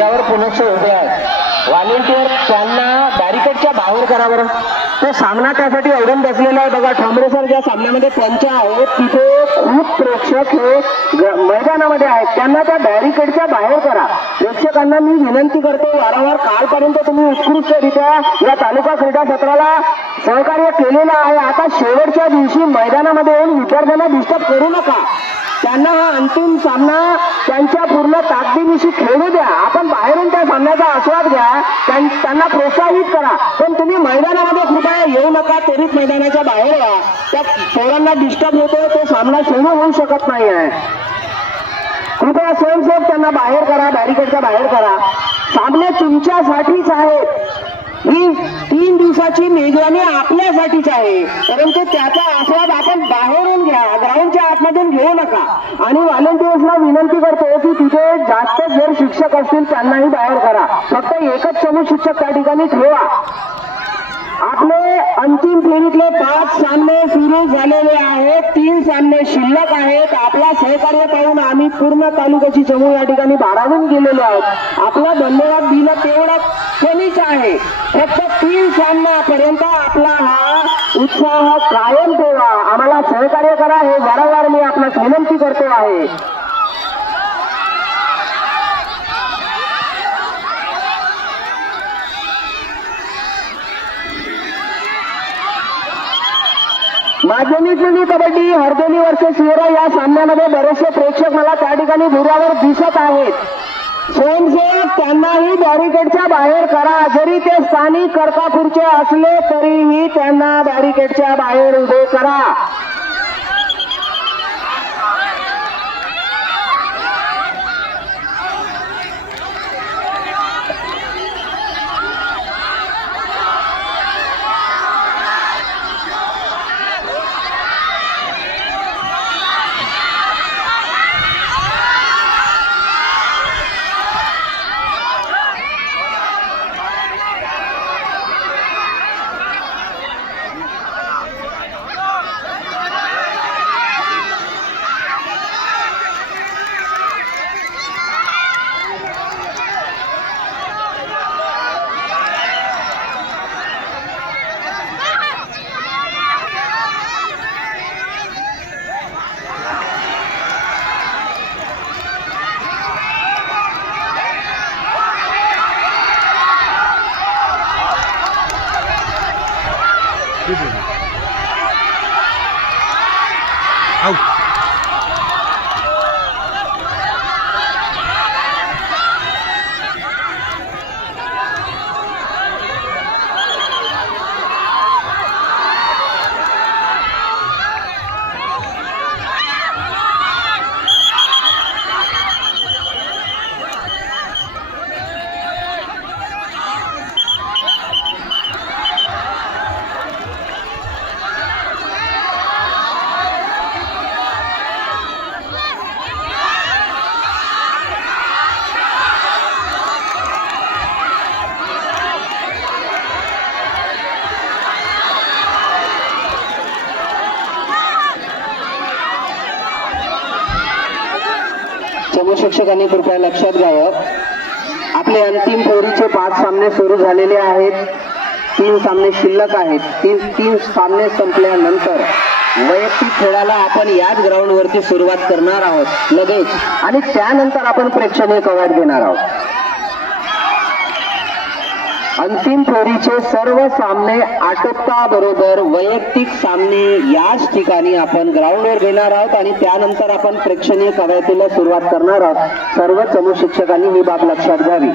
धुऱ्यावर पुनश्च उभे आहेत. व्हॉलेंटियर त्यांना बॅरिकेडच्या बाहेर करा बरं. तो सामना त्यासाठी अडून बसलेला आहे बघा. ठोंबरे सर ज्या सामन्यामध्ये पंच आहेत तिथे खूप प्रेक्षक हे मैदानामध्ये आहेत, त्यांना त्या बॅरिकेडच्या बाहेर करा. प्रेक्षकांना मी विनंती करतो, वारंवार कालपर्यंत तुम्ही उत्कृष्टरित्या या तालुका क्रीडा सत्राला सहकार्य केलेलं आहे. आता शेवटच्या दिवशी मैदानामध्ये येऊन विद्यार्थ्यांना डिस्टर्ब करू नका. त्यांना हा अंतिम सामना त्यांच्या पूर्ण ताकदीनिशी खेळू द्या. आपण बाहेरून त्या सामन्याचा आस्वाद घ्या, त्यांना प्रोत्साहित करा, पण तुम्ही मैदानामध्ये कृपया येऊ नका. त्वरित मैदानाच्या बाहेर या. त्या पोरांना डिस्टर्ब होतोय, तो सामना सुरू होऊ शकत नाही आहे. कृपया स्वयंसेवक त्यांना बाहेर करा, बॅरिकेडच्या बाहेर करा. सामने तुमच्यासाठीच आहेत. ही 3 दिवसाची मेजवानी आपल्यासाठीच आहे, परंतु त्याचा आस्वाद आपण बाहेरून घ्या, ग्राउंडच्या आतमधून घेऊ नका. आणि व्हॉलेंटियर्सला विनंती करतो की तिथे जास्त जर शिक्षक असतील त्यांनाही बाहेर करा. फक्त एकच समूह शिक्षक त्या ठिकाणी ठेवा. आपले अंतिम फेरीतले 5 सामने सुरू झालेले आहेत, 3 सामने शिल्लक आहेत. आपला सहकार्य पाहून आम्ही पूर्ण तालुक्याची चमू या ठिकाणी भारावून गेलेलो आहोत. आपला धन्यवाद दिला तेवढा कमीच आहे. फक्त 3 सामन्यापर्यंत आपला हा उत्साह कायम ठेवा. आम्हाला सहकार्य करा, हे वारंवार मी आपणास विनंती करतो आहे. माध्यमिक मुली कबड्डी हरदोली वर्सेस शिवरा या सामन्यामध्ये बरेचसे प्रेक्षक मला त्या ठिकाणी धुऱ्यावर दिसत आहेत. स्वयंसेवक त्यांनाही बॅरिकेडच्या बाहेर करा. जरी ते स्थानिक कर्कापूरचे असले तरीही त्यांना बॅरिकेडच्या बाहेर उभे करा. शिक्षकांनी कृपया लक्षात घ्यावं, आपले अंतिम फेरीचे 5 सामने सुरू झालेले आहेत. 3 सामने शिल्लक आहेत. 3 सामने संपल्यानंतर वैयक्तिक खेळाला आपण याच ग्राउंड वरती सुरुवात करणार आहोत लगेच, आणि त्यानंतर आपण प्रेक्षणीय कवायत घेणार आहोत. अंतिम फेरीचे सर्व सामने आटोपता बरोबर वैयक्तिक सामने याच ठिकाणी आपण ग्राउंडवर घेणार आहोत आणि त्यानंतर आपण प्रेक्षणीय कवायतीला सुरुवात करणार आहोत. सर्व समूह शिक्षकांनी ही बाब लक्षात घ्यावी.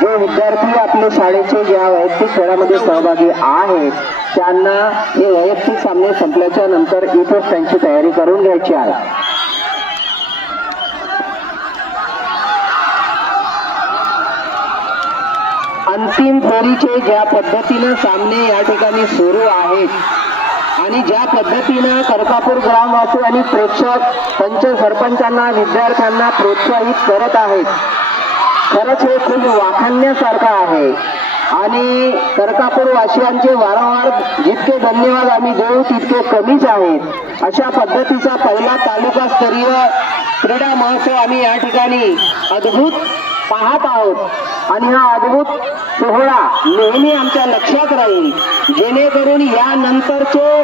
जे विद्यार्थी आपल्या शाळेचे ज्या वैयक्तिक खेळामध्ये सहभागी आहेत त्यांना हे वैयक्तिक सामने संपल्याच्या नंतर इथेच त्यांची तयारी करून घ्यायची आहे. अंतिम फेरीचे ज्या पद्धतीने सामने या ठिकाणी सुरू आहेत आणि ज्या पद्धतीने कर्कापूर ग्रामवासी आणि प्रेक्षक पंच सरपंचांना विद्यार्थ्यांना प्रोत्साहित करत आहेत, खरंच हे खूप वाखाणण्यासारखं आहे. आणि कर्कापूर वासियांचे वारंवार जितके धन्यवाद आम्ही देऊ तितके कमीच आहेत. अशा पद्धतीचा पहिला तालुकास्तरीय क्रीडा महोत्सव आम्ही या ठिकाणी अद्भुत पाहत आहोत. आणि हा अद्भुत सोहळा नेहमी आमच्या लक्षात राहील, जेणेकरून यानंतरचे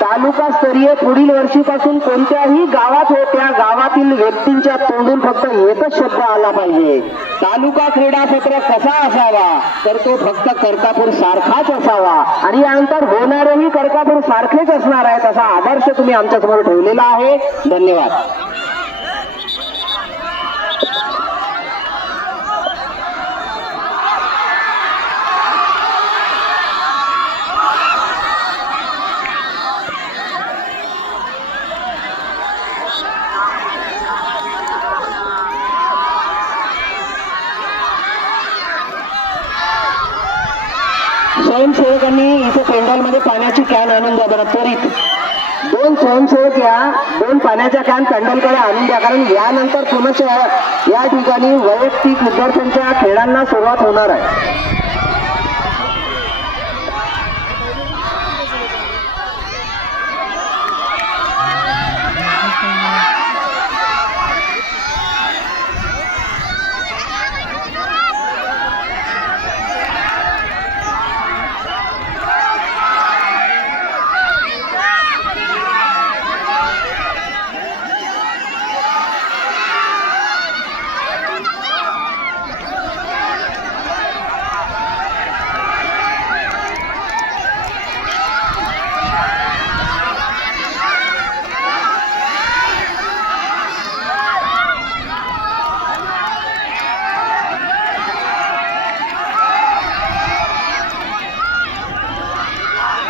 तालुकास्तरीय पुढील वर्षीपासून कोणत्याही गावात हो त्या गावातील व्यक्तींच्या तोंडून फक्त एकच शब्द आला पाहिजे, तालुका क्रीडा क्षेत्र कसा असावा, तर तो फक्त कर्कापूर सारखाच असावा आणि यानंतर होणारेही कर्कापूर सारखेच असणार आहेत असा आदर्श तुम्ही आमच्या समोर ठेवलेला आहे. धन्यवाद. स्वयंसेवकांनी इथे पेंडॉलमध्ये पाण्याची कॅन आणून द्या बरं त्वरित. 2 स्वयंसेवक या 2 पाण्याच्या कॅन पेंडॉलकडे आणून द्या, कारण यानंतर पुन्हा या ठिकाणी वैयक्तिक विद्यार्थ्यांच्या खेळांना सुरुवात होणार आहे.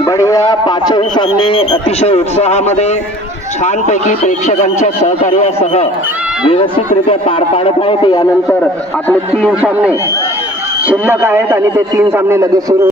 बढिया 5ही सामने अतिशय उत्साहामध्ये छानपैकी प्रेक्षकांच्या सहकार्यासह व्यवस्थितरित्या पार पाडत आहेत. यानंतर आपले 3 सामने शिल्लक आहेत आणि ते 3 सामने लगेच सुरू